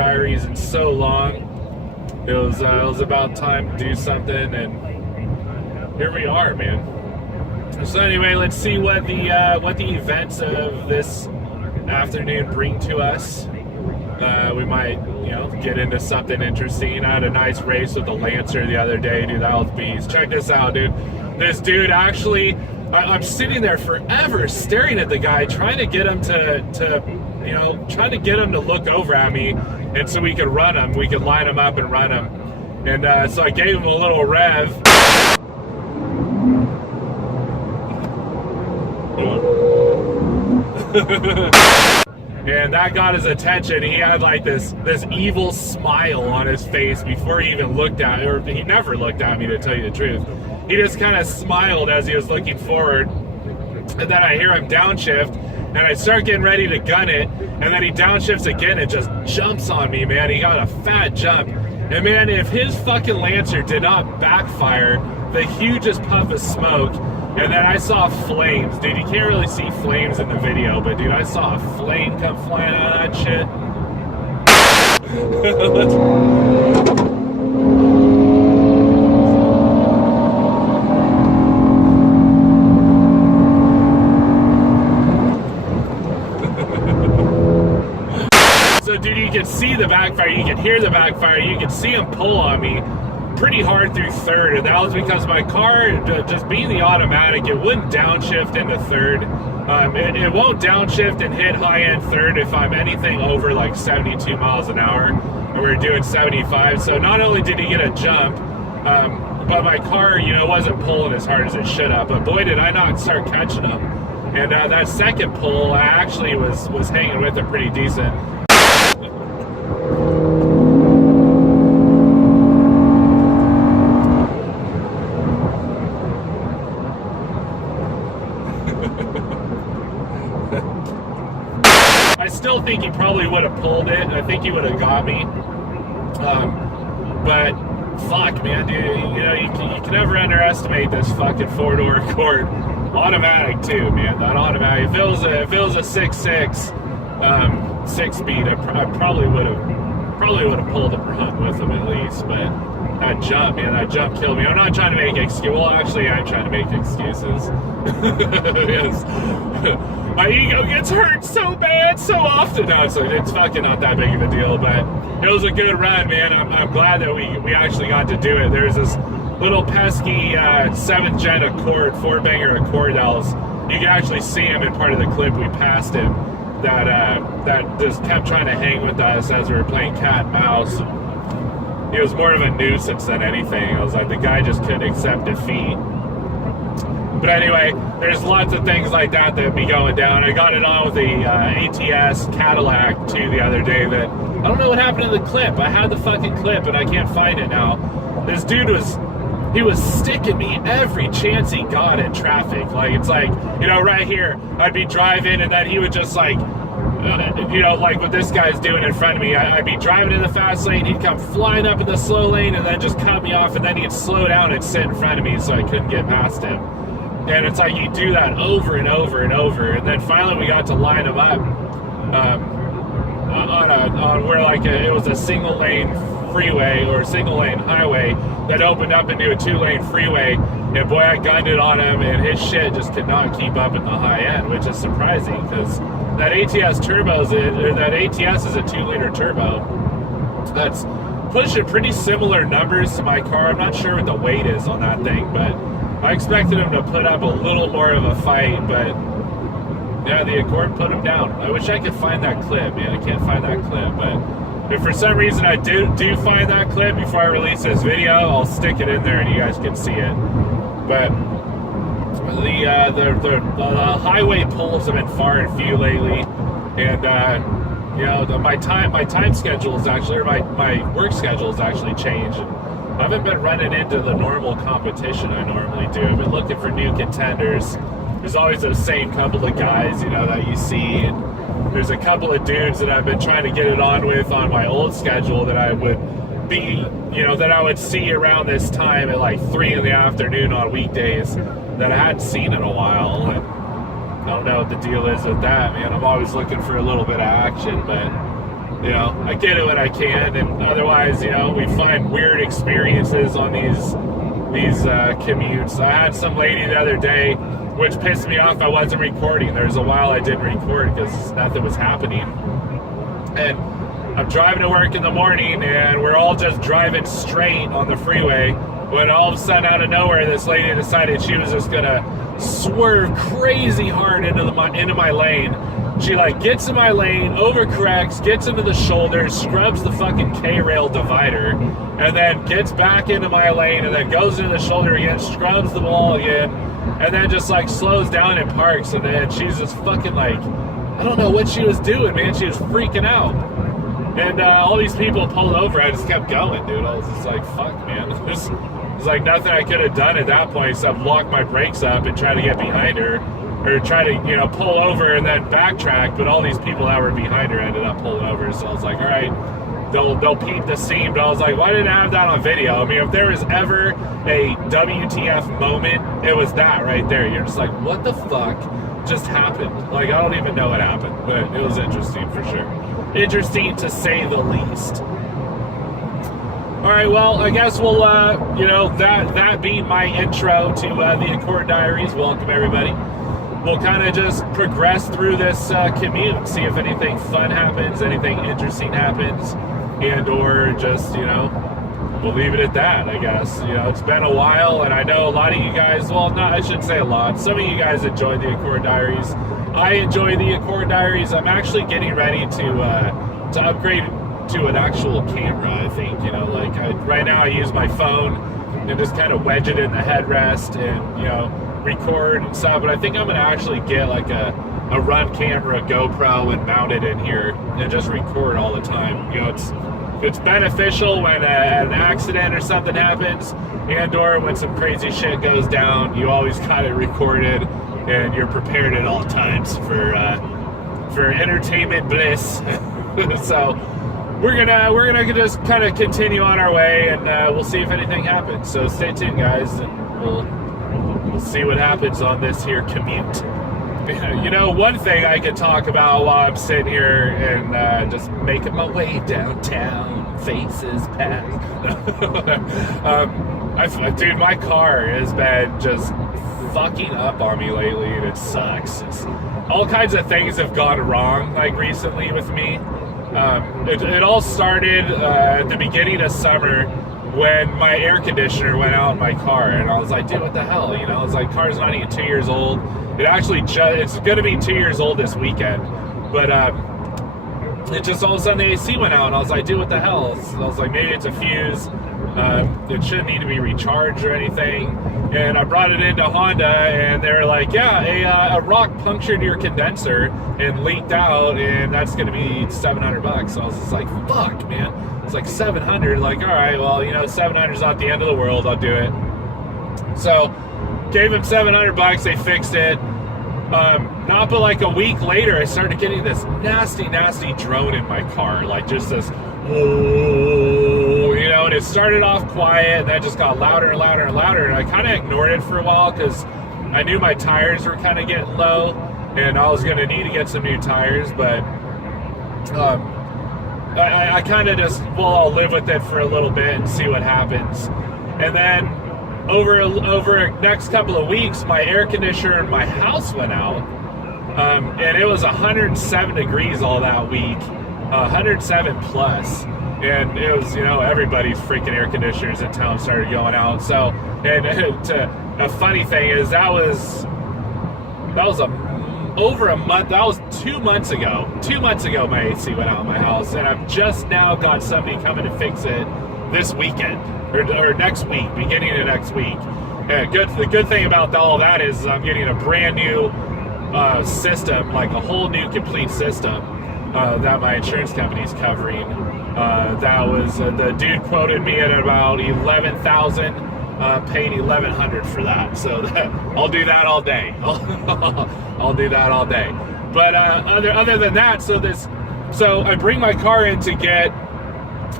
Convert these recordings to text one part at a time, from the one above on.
diaries in so long. It was about time to do something, and here we are, man. So anyway, let's see what the events of this afternoon bring to us. We might, get into something interesting. I had a nice race with the Lancer the other day, dude. That was beast. Check this out, dude. This dude actually, I'm sitting there forever staring at the guy, trying to get him trying to get him to look over at me, and so we could run him. We could line him up and run him. And so I gave him a little rev. And that got his attention. He had like this evil smile on his face before he even looked at me, or he never looked at me, to tell you the truth. He just kind of smiled as he was looking forward. And then I hear him downshift, and I start getting ready to gun it, and then he downshifts again and just jumps on me, man. He got a fat jump. And man, if his fucking Lancer did not backfire, the hugest puff of smoke, and then I saw flames. Dude, you can't really see flames in the video, but dude, I saw a flame come flying out of that shit. So dude, you can see the backfire, you can hear the backfire, you can see him pull on me pretty hard through third, and that was because my car, just being the automatic, it wouldn't downshift into third. It won't downshift and hit high-end third if I'm anything over like 72 miles an hour, and we're doing 75. So not only did he get a jump, but my car, wasn't pulling as hard as it should have. But boy, did I not start catching him. And that second pull, I actually was hanging with him pretty decent. I still think he probably would have pulled it. I think he would have got me. But fuck, man, dude, you can never underestimate this fucking four-door Accord. Automatic too, man. That automatic. If it was a 6.6 6-speed, I probably would have pulled it run with him at least. But that jump, man, that jump killed me. I'm not trying to make excuses. Well, actually, I'm trying to make excuses. Yes. My ego gets hurt so bad, so often. No, it's fucking not that big of a deal, but it was a good run, man. I'm glad that we actually got to do it. There's this little pesky 7th gen Accord, 4-banger Accord that you can actually see him in part of the clip we passed him, that just kept trying to hang with us as we were playing cat and mouse. It was more of a nuisance than anything. I was like, the guy just couldn't accept defeat. But anyway, there's lots of things like that be going down. I got it on with the ATS Cadillac too the other day. That I don't know what happened to the clip. I had the fucking clip and I can't find it now. This dude was sticking me every chance he got in traffic. Like, it's like, right here, I'd be driving and then he would just like, like what this guy's doing in front of me. I'd be driving in the fast lane, he'd come flying up in the slow lane and then just cut me off, and then he'd slow down and sit in front of me so I couldn't get past him. And it's like you do that over and over and over, and then finally we got to line him up on where like it was a single lane freeway or single lane highway that opened up into a 2-lane freeway, and boy, I gunned it on him, and his shit just could not keep up at the high end, which is surprising because that ATS is a 2-liter turbo. That's pushing pretty similar numbers to my car. I'm not sure what the weight is on that thing, but I expected him to put up a little more of a fight, but yeah, the Accord put him down. I wish I could find that clip, man. I can't find that clip, but if for some reason I do find that clip before I release this video, I'll stick it in there and you guys can see it. But the highway pulls have been far and few lately, and my time schedule is actually, or my work schedule has actually changed. I haven't been running into the normal competition I normally do. I've been looking for new contenders. There's always those same couple of guys, that you see. And there's a couple of dudes that I've been trying to get it on with on my old schedule that I would be, that I would see around this time at like 3 in the afternoon on weekdays that I hadn't seen in a while. And I don't know what the deal is with that, man. I'm always looking for a little bit of action, but you know, I get it when I can, and otherwise, you know, we find weird experiences on these commutes. I had some lady the other day, which pissed me off. I wasn't recording. There was a while I didn't record because nothing was happening. And I'm driving to work in the morning, and we're all just driving straight on the freeway, when all of a sudden, out of nowhere, this lady decided she was just gonna swerve crazy hard into my lane. She like gets in my lane, overcorrects, gets into the shoulder, scrubs the fucking K-rail divider, and then gets back into my lane, and then goes into the shoulder again, scrubs the wall again, and then just like slows down and parks. And then she's just fucking like, I don't know what she was doing, man. She was freaking out. And all these people pulled over. I just kept going, dude. I was just like, fuck, man. There's like nothing I could have done at that point except lock my brakes up and try to get behind her, or try to, you know, pull over and then backtrack. But all these people that were behind her ended up pulling over. So I was like, all right, they'll peep the scene. But I was like, why didn't I have that on video? I mean, if there was ever a WTF moment, it was that right there. You're just like, what the fuck just happened? Like, I don't even know what happened, but it was interesting for sure. Interesting to say the least. All right, well, I guess we'll, you know, that being my intro to the Accord Diaries. Welcome, everybody. We'll kind of just progress through this commute, see if anything fun happens, anything interesting happens, and or just, you know, we'll leave it at that, I guess. You know, it's been a while, and I know a lot of you guys, well, not, I shouldn't say a lot. Some of you guys enjoyed the Accord Diaries. I enjoy the Accord Diaries. I'm actually getting ready to upgrade to an actual camera, I think. You know, like right now I use my phone and just kind of wedge it in the headrest and, you know, record and stuff. But I think I'm going to actually get like a run camera GoPro and mount it in here and just record all the time. You know, it's beneficial when an accident or something happens, and or when some crazy shit goes down. You always kind of record it, and you're prepared at all times for entertainment bliss. So we're gonna just kind of continue on our way, and we'll see if anything happens. So stay tuned, guys, and we'll see what happens on this here commute. You know, one thing I could talk about while I'm sitting here and just making my way downtown, faces past. Dude, my car has been just fucking up on me lately, and it sucks. All kinds of things have gone wrong, like recently with me. It all started at the beginning of summer when my air conditioner went out in my car, and I was like, dude, what the hell? You know, I was like, car's not even 2 years old. It actually it's going to be 2 years old this weekend, but it just all of a sudden the AC went out, and I was like, dude, what the hell? I was like, maybe it's a fuse. It shouldn't need to be recharged or anything. And I brought it into Honda, and they're like, yeah, a rock punctured your condenser and leaked out, and that's going to be $700. So I was just like, fuck, man. It's like $700. Like, all right, well, you know, $700 is not the end of the world. I'll do it. So gave him $700. They fixed it. Not but like a week later, I started getting this nasty drone in my car, like just this, whoa, you know, and it started off quiet, and then it just got louder and louder and louder, and I kind of ignored it for a while because I knew my tires were kind of getting low, and I was going to need to get some new tires, but I kind of just, well, I'll live with it for a little bit and see what happens. And then over the next couple of weeks, my air conditioner in my house went out, and it was 107 degrees all that week, 107 plus, and it was, you know, everybody's freaking air conditioners in town started going out. So, and a funny thing is that was over a month. That was 2 months ago. 2 months ago, my AC went out in my house, and I've just now got somebody coming to fix it this weekend or next week, beginning of next week. The good thing about all that is I'm getting a brand new system, like a whole new complete system that my insurance company's covering. That was the dude quoted me at about 11,000, paid 1,100 for that. So I'll do that all day. I'll do that all day. But other than that, so I bring my car in to get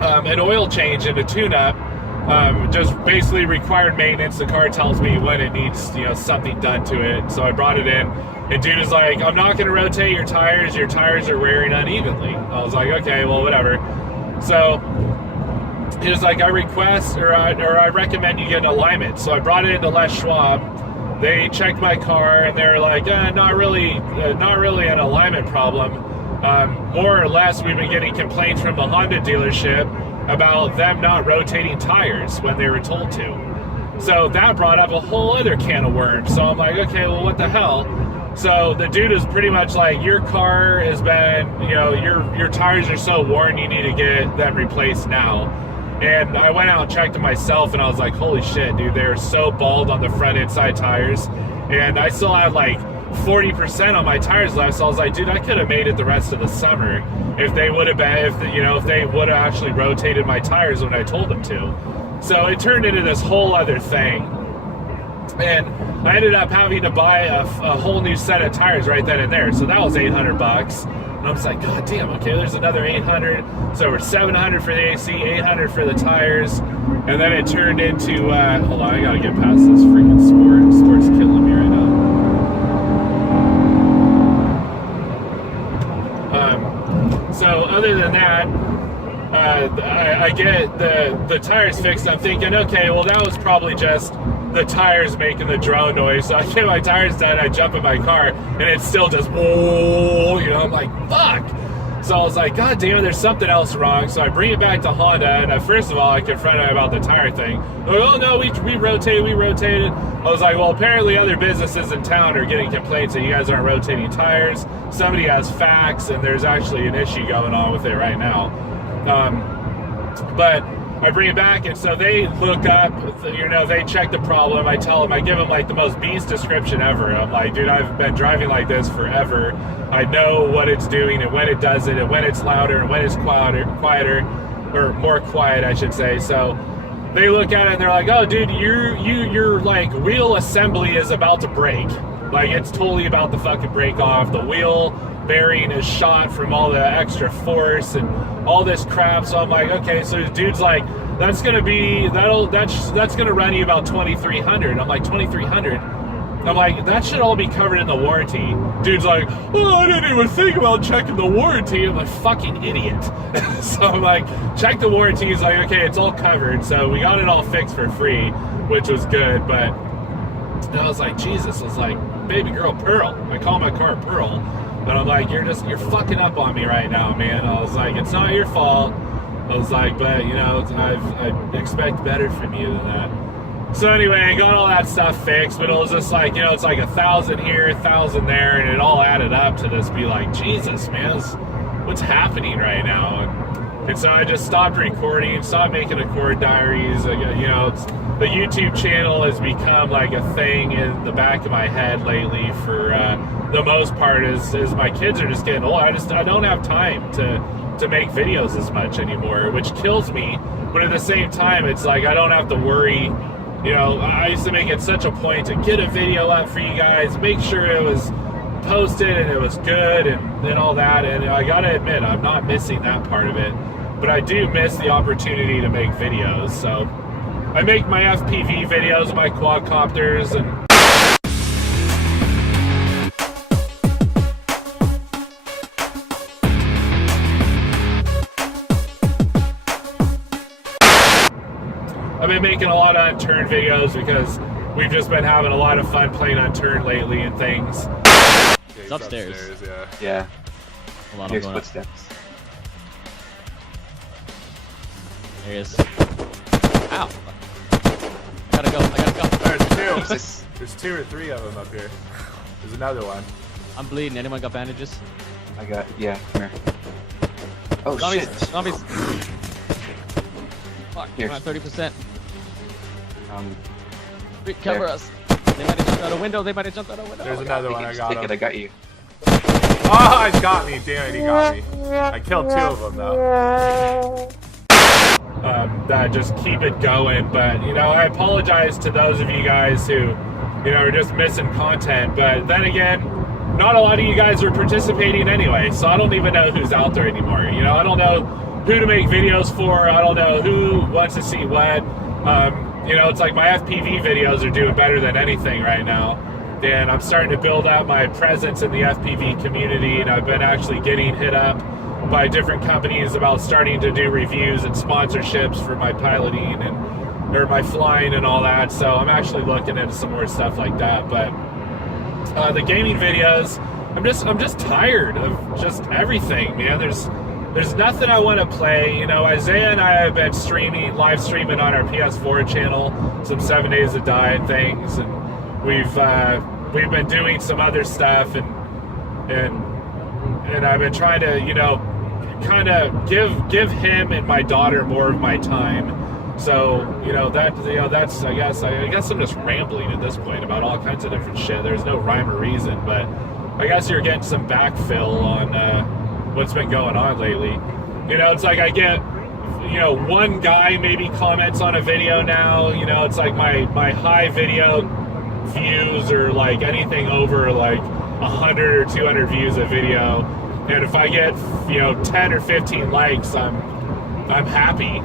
an oil change and a tune-up. Just basically required maintenance. The car tells me when it needs, you know, something done to it. So I brought it in. And dude is like, I'm not gonna rotate your tires are wearing unevenly. I was like, okay, well, whatever. So he was like, I request, or I recommend you get an alignment. So I brought it into Les Schwab. They checked my car, and they're like, not really an alignment problem. More or less, we've been getting complaints from the Honda dealership about them not rotating tires when they were told to. So that brought up a whole other can of worms. So I'm like, okay, well, what the hell? So the dude is pretty much like, your car has been, you know, your tires are so worn, you need to get them replaced now. And I went out and checked them myself, and I was like, holy shit, dude, they're so bald on the front inside tires. And I still had like 40% on my tires left, so I was like, dude, I could have made it the rest of the summer if they would have been, if they would have actually rotated my tires when I told them to. So it turned into this whole other thing, and I ended up having to buy a whole new set of tires right then and there. So that was $800, and I was like, god damn, okay, there's another 800. So we're 700 for the AC, 800 for the tires, and then it turned into hold on, I gotta get past this freaking sport. Sport's killing me right now. So other than that, I get the tires fixed. I'm thinking, okay, well, that was probably just the tires making the drone noise. So I get my tires done, I jump in my car, and it still just, whoa, you know, I'm like, fuck. So I was like, god damn, there's something else wrong. So I bring it back to Honda, and first of all, I confronted him about the tire thing. Like, oh no, we rotated. I was like, well, apparently other businesses in town are getting complaints that you guys aren't rotating tires. Somebody has facts, and there's actually an issue going on with it right now. But I bring it back, and so they look up, you know, they check the problem. I tell them, I give them like the most beast description ever. I'm like, dude, I've been driving like this forever. I know what it's doing and when it does it and when it's louder and when it's quieter, or more quiet, I should say. So they look at it and they're like, oh, dude, your like wheel assembly is about to break. Like, it's totally about to fucking break off. The wheel bearing is shot from all the extra force and all this crap. So I'm like, okay, so the dude's like, that's gonna run you about $2,300. I'm like, $2,300? I'm like, that should all be covered in the warranty. Dude's like, oh, I didn't even think about checking the warranty. I'm like, fucking idiot. So I'm like, check the warranty. He's like, okay, it's all covered. So we got it all fixed for free, which was good. But I was like, Jesus. I was like, baby girl Pearl. I call my car Pearl. But I'm like, you're fucking up on me right now, man. I was like, it's not your fault. I was like, but, you know, I expect better from you than that. So anyway, I got all that stuff fixed, but it was just like, you know, it's like 1,000 here, 1,000 there, and it all added up to this be like, Jesus, man, what's happening right now? And so I just stopped recording, stopped making the Cord Diaries. You know, the YouTube channel has become like a thing in the back of my head lately for the most part, is my kids are just getting old. I don't have time to make videos as much anymore, which kills me. But at the same time, it's like I don't have to worry. You know, I used to make it such a point to get a video up for you guys, make sure it was posted and it was good and all that. And I gotta admit, I'm not missing that part of it, but I do miss the opportunity to make videos. So I make my FPV videos, my quadcopters, and I've been making a lot of Unturned videos because we've just been having a lot of fun playing Unturned lately and things. It's upstairs. Yeah. Hold on, Here's I'm going footsteps. up. There he is. Ow! I gotta go. There's two or three of them up here. There's another one. I'm bleeding. Anyone got bandages? Yeah, come here. Oh, Zombies! shit. Zombies! Fuck, Here. we're at 30%. Cover us. They might have jumped out a window. There's another one. I got him. I got you. Oh, he got me. Damn it, he got me. I killed two of them, though. That just keep it going. But, you know, I apologize to those of you guys who, you know, are just missing content. But then again, not a lot of you guys are participating anyway. So I don't even know who's out there anymore. You know, I don't know who to make videos for. I don't know who wants to see what. You know, it's like my FPV videos are doing better than anything right now. and I'm starting to build out my presence in the FPV community, and I've been actually getting hit up by different companies about starting to do reviews and sponsorships for my piloting or my flying and all that. So I'm actually looking into some more stuff like that. But the gaming videos, I'm just tired of just everything, man. There's nothing I want to play. You know, Isaiah and I have been live streaming on our PS4 channel, some 7 Days to Die and things, and we've been doing some other stuff, and I've been trying to, you know, kind of give him and my daughter more of my time. So, that's I guess I'm just rambling at this point about all kinds of different shit. There's no rhyme or reason, but I guess you're getting some backfill on what's been going on lately. You know, it's like I get, one guy maybe comments on a video now. You know, it's like my high video views or like anything over like 100 or 200 views a video, and if I get 10 or 15 likes, I'm happy.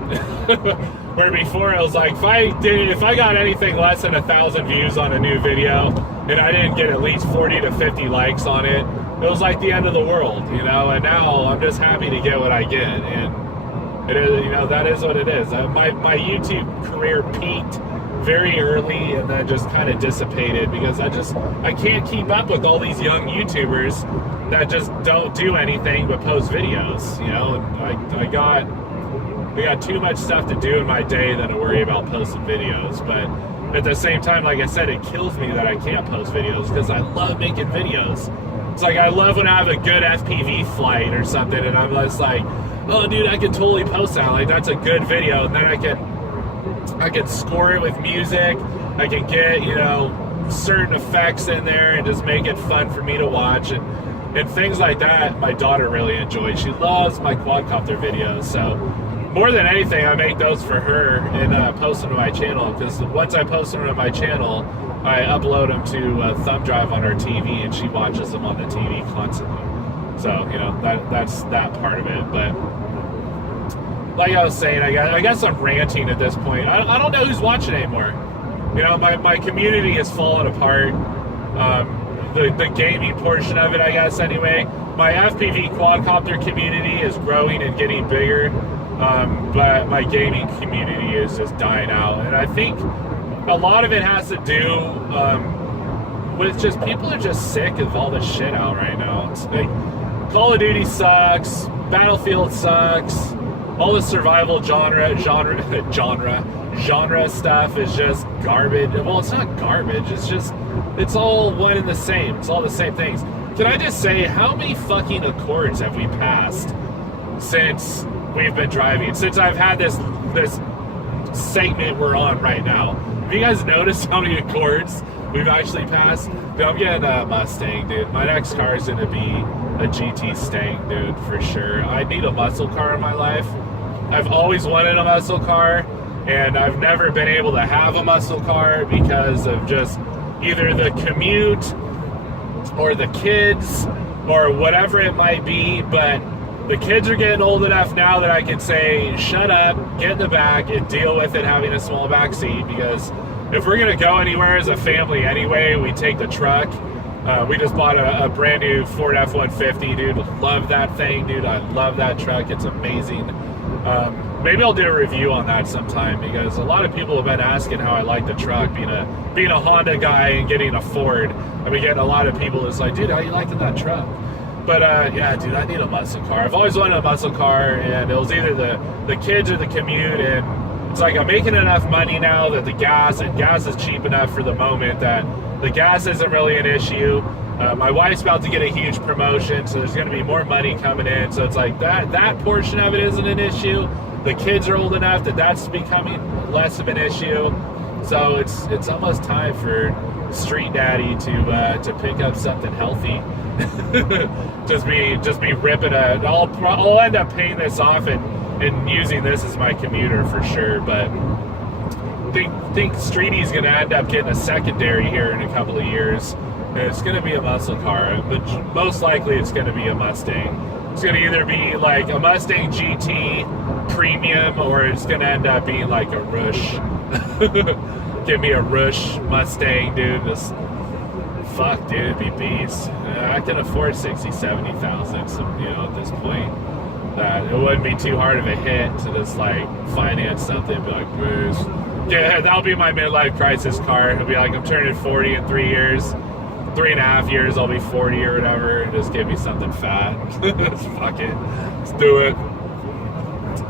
Where before it was like if I got anything less than 1,000 views on a new video and I didn't get at least 40 to 50 likes on it, it was like the end of the world, and now I'm just happy to get what I get, and it is, that is what it is. My YouTube career peaked very early and then just kind of dissipated because I can't keep up with all these young YouTubers that just don't do anything but post videos, and I got too much stuff to do in my day than to worry about posting videos. But at the same time, like I said, it kills me that I can't post videos because I love making videos. It's like I love when I have a good FPV flight or something and I'm just like, oh dude, I can totally post that, like that's a good video, and then I can score it with music, I can get certain effects in there and just make it fun for me to watch, and things like that. My daughter really enjoys. She loves my quadcopter videos, so more than anything, I make those for her and post them to my channel, because once I post them to my channel, I upload them to a thumb drive on our TV, and she watches them on the TV constantly. So, that's that part of it. But like I was saying, I guess I'm ranting at this point. I don't know who's watching anymore. My community is falling apart. The gaming portion of it, I guess, anyway. My FPV quadcopter community is growing and getting bigger. But my gaming community is just dying out, and I think a lot of it has to do with just people are just sick of all the shit out right now. It's like Call of Duty sucks, Battlefield sucks, all the survival genre stuff is just garbage. Well, it's not garbage, it's all one and the same. It's all the same things. Can I just say, how many fucking Accords have we passed since we've been driving, since I've had this segment we're on right now? Have you guys noticed how many Accords we've actually passed? Dude, I'm getting a Mustang, dude. My next car is gonna be a GT Stang, dude, for sure. I need a muscle car in my life. I've always wanted a muscle car, and I've never been able to have a muscle car because of just either the commute or the kids or whatever it might be. But the kids are getting old enough now that I can say, shut up, get in the back, and deal with it having a small back seat, because if we're going to go anywhere as a family anyway, we take the truck. We just bought a brand new Ford F-150, dude. Love that thing, dude. I love that truck. It's amazing. Maybe I'll do a review on that sometime, because a lot of people have been asking how I like the truck, being a Honda guy and getting a Ford. I've been getting a lot of people that's like, dude, how you liking that truck? But yeah, dude, I need a muscle car. I've always wanted a muscle car, and it was either the kids or the commute. And it's like I'm making enough money now that the gas is cheap enough for the moment that the gas isn't really an issue. My wife's about to get a huge promotion, so there's going to be more money coming in. So it's like that portion of it isn't an issue. The kids are old enough that that's becoming less of an issue. So it's almost time for Street Daddy to pick up something healthy. just be ripping I'll end up paying this off and using this as my commuter for sure. But think Streety's gonna end up getting a secondary here in a couple of years, and it's gonna be a muscle car, but most likely it's gonna be a Mustang. It's gonna either be like a Mustang GT Premium, or it's gonna end up being like a Rush. Give me a Rush Mustang, dude. Just fuck, dude, it'd be beast. I can afford 60, 70,000, so, you know, at this point. That it wouldn't be too hard of a hit to just like finance something, be like, Bruce. Yeah, that'll be my midlife crisis car. It'll be like, I'm turning 40 in 3 years, 3.5 years, I'll be 40 or whatever, and just give me something fat. Fuck it, let's do it.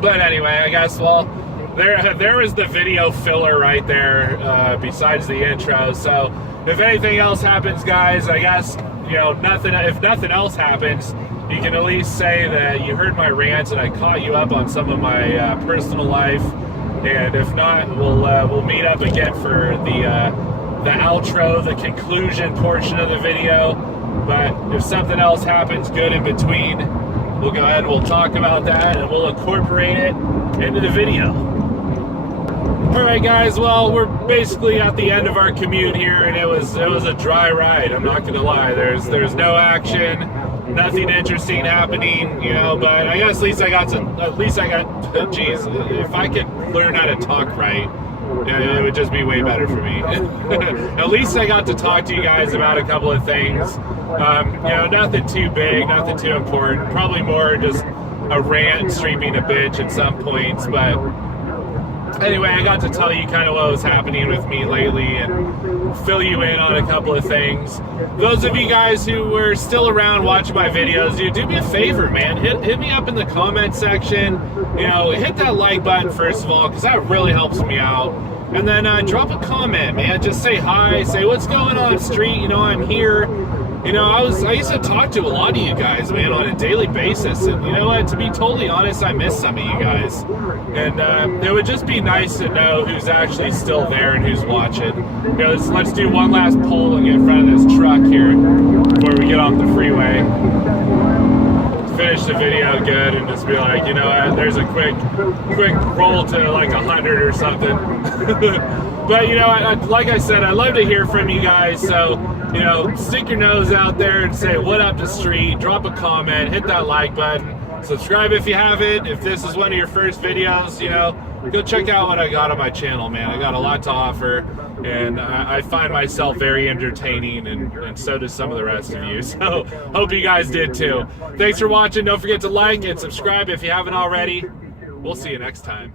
But anyway, I guess, well, there was the video filler right there, besides the intro. So if anything else happens, guys, I guess, you know, if nothing else happens, you can at least say that you heard my rants and I caught you up on some of my personal life. And if not, we'll meet up again for the outro, the conclusion portion of the video. But if something else happens good in between, we'll go ahead and we'll talk about that and we'll incorporate it into the video. Alright guys, well, we're basically at the end of our commute here, and it was a dry ride, I'm not gonna lie. There's no action, nothing interesting happening, you know, but I guess at least I got, geez, if I could learn how to talk right, it would just be way better for me. At least I got to talk to you guys about a couple of things. You know, nothing too big, nothing too important, probably more just a rant, streaming a bitch at some points, but anyway, I got to tell you kind of what was happening with me lately and fill you in on a couple of things. Those of you guys who were still around watching my videos, do me a favor, man. Hit me up in the comment section. You know, hit that like button first of all, because that really helps me out. And then drop a comment, man. Just say hi, say what's going on street. You know, I'm here. You know, I used to talk to a lot of you guys, man, on a daily basis, and you know what, to be totally honest, I miss some of you guys, and it would just be nice to know who's actually still there and who's watching. You know, let's do one last poll and get in front of this truck here before we get off the freeway. Finish the video good and just be like, you know, there's a quick roll to like 100 or something. But you know, like I said, I love to hear from you guys, so you know, stick your nose out there and say what up to street, drop a comment, hit that like button, subscribe if you haven't. If this is one of your first videos, you know, go check out what I got on my channel, man. I got a lot to offer, and I find myself very entertaining, and so do some of the rest of you. So hope you guys did too. Thanks for watching. Don't forget to like and subscribe if you haven't already. We'll see you next time.